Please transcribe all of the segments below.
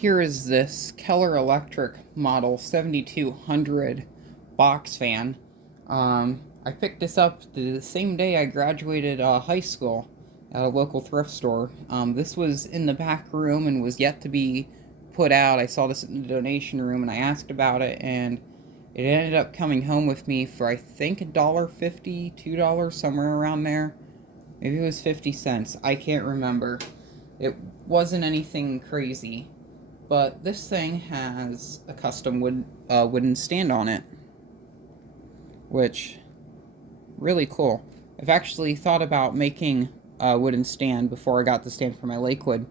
Here is this KelAire Electric Model 7200 box fan. I picked this up the same day I graduated high school at a local thrift store. This was in the back room and was yet to be put out. I saw this in the donation room and I asked about it, and it ended up coming home with me for I think $1.50, $2, somewhere around there. Maybe it was 50 cents. I can't remember. It wasn't anything crazy. But this thing has a custom wooden stand on it, which really cool. I've actually thought about making a wooden stand before I got the stand for my Lakewood,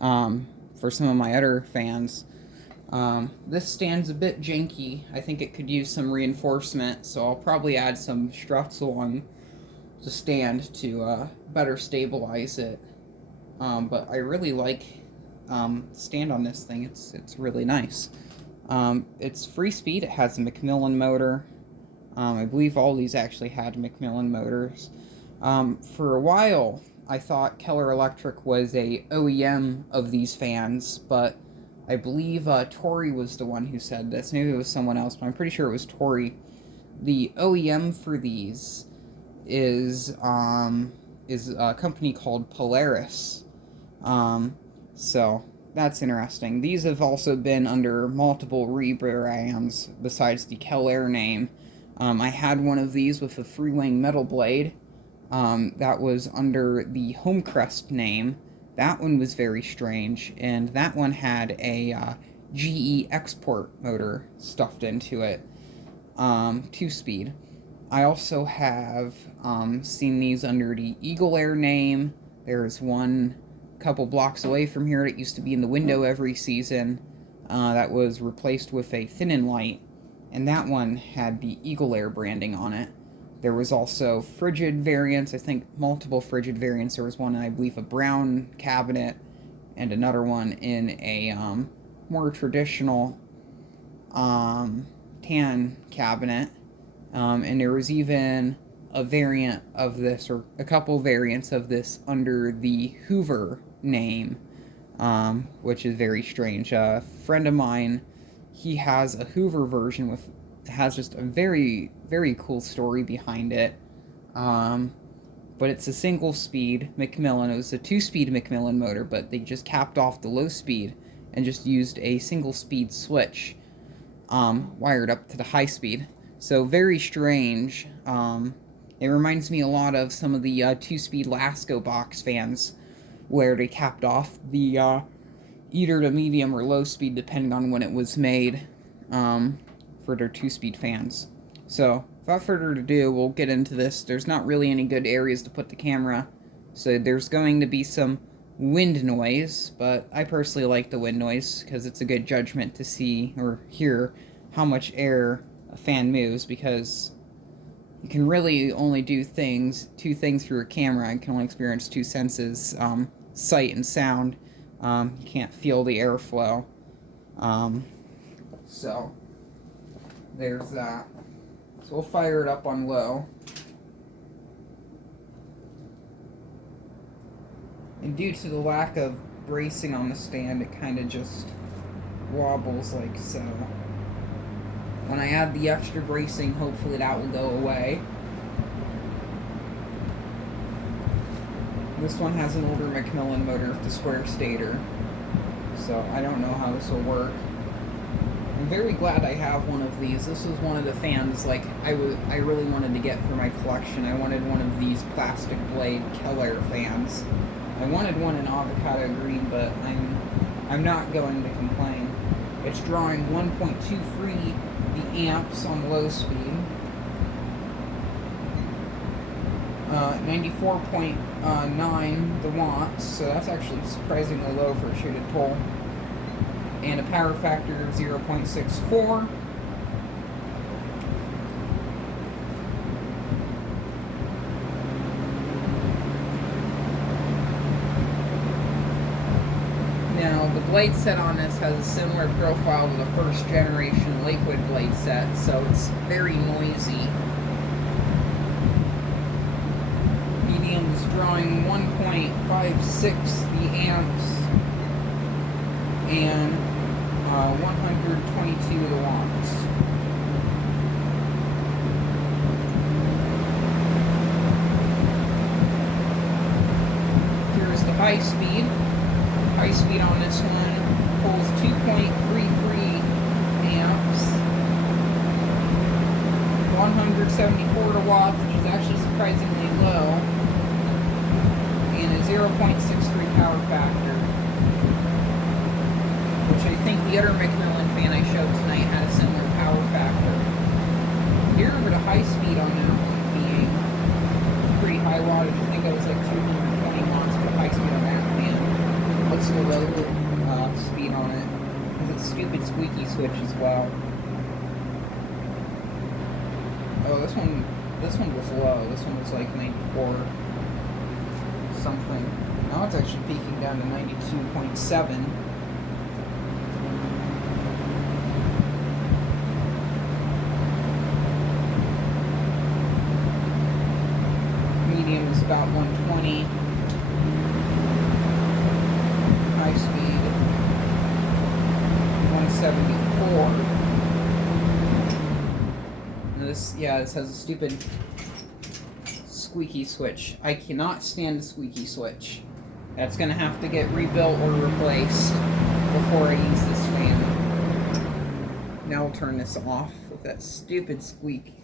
for some of my other fans. This stand's a bit janky. I think it could use some reinforcement, so I'll probably add some struts along the stand to better stabilize it. But I really like stand on this thing. It's really nice. It's free speed. It has a Macmillan motor. I believe all these actually had Macmillan motors. For a while, I thought KelAire Electric was a OEM of these fans, but I believe Tori was the one who said this. Maybe it was someone else, but I'm pretty sure it was Tori. The OEM for these is a company called Polaris. So that's interesting. These have also been under multiple rebrands besides the KelAire name. I had one of these with a Freewing metal blade. That was under the Homecrest name. That one was very strange, and that one had a GE export motor stuffed into it, 2-speed. I also have seen these under the KelAire name. There's one couple blocks away from here that used to be in the window every season, that was replaced with a thin-in light, and that one had the KelAire branding on it. There was also frigid variants, I think multiple frigid variants. There was one, I believe, a brown cabinet, and another one in a more traditional tan cabinet, and there was even a variant of this, or a couple variants of this, under the Hoover name, which is very strange. A friend of mine, he has a Hoover version with, has just a very, very cool story behind it. But it's a single speed Macmillan. It was a 2-speed Macmillan motor, but they just capped off the low speed and just used a single speed switch, wired up to the high speed. So very strange. It reminds me a lot of some of the 2-speed Lasco box fans, where they capped off the either to medium or low speed, depending on when it was made, for their 2-speed fans. So, without further ado, we'll get into this. There's not really any good areas to put the camera, so there's going to be some wind noise, but I personally like the wind noise because it's a good judgment to see or hear how much air a fan moves, because you can really only do two things through a camera. You can only experience 2 senses, sight and sound. You can't feel the airflow. So, there's that. So we'll fire it up on low. And due to the lack of bracing on the stand, it kind of just wobbles like so. When I add the extra bracing, hopefully that will go away. This one has an older Macmillan motor with the square stator, so I don't know how this will work. I'm very glad I have one of these. This was one of the fans I really wanted to get for my collection. I wanted one of these plastic blade KelAire fans. I wanted one in avocado green, but I'm not going to complain. It's drawing 1.23 the amps on low speed, 94.9 the watts, so that's actually surprisingly low for a shaded pole, and a power factor of 0.64. Now, the blade set on this has a similar profile to the first generation Lakewood blade set, so it's very noisy. Medium's drawing 1.56 the amps, and 122 watts. Here's the high speed. High speed on this one pulls 2.33 amps, 174 watts, which is actually surprisingly low, and a 0.63 power factor, which I think the other Macmillan fan I showed tonight had a similar power factor. Here, with a high speed on that one being pretty high wattage, I think it was like 220 watts for the high speed on that fan. What's the low speed on it? Because it's stupid squeaky switch as well. Oh, this one was low. This one was like 94 something. Now it's actually peaking down to 92.7. Medium is about 120. High speed 174. And this has a stupid squeaky switch. I cannot stand the squeaky switch. That's gonna have to get rebuilt or replaced before I use this fan. Now I'll turn this off with that stupid squeaky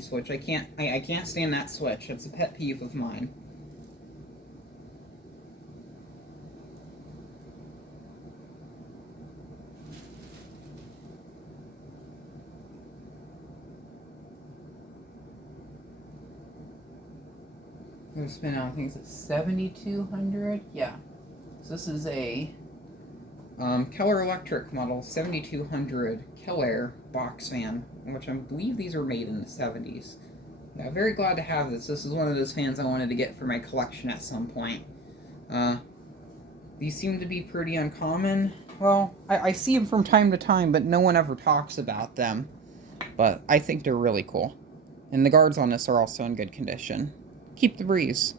switch. I can't stand that switch. It's a pet peeve of mine. I'm gonna spin out, I think it's 7200. Yeah. So this is a KelAire Electric model 7200 KelAire box fan, which I believe these were made in the 70s. Yeah, very glad to have this. This is one of those fans I wanted to get for my collection at some point. These seem to be pretty uncommon. Well, I see them from time to time, but no one ever talks about them. But I think they're really cool. And the guards on this are also in good condition. Keep the breeze.